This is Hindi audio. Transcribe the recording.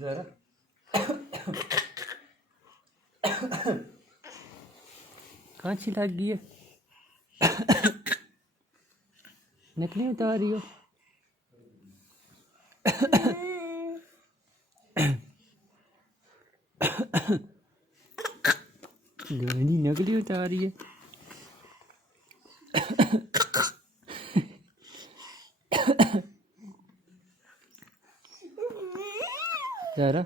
जरा खांसी लग गई है। नकली उतार रही हो। गाड़ी नकली उतार रही है। जरा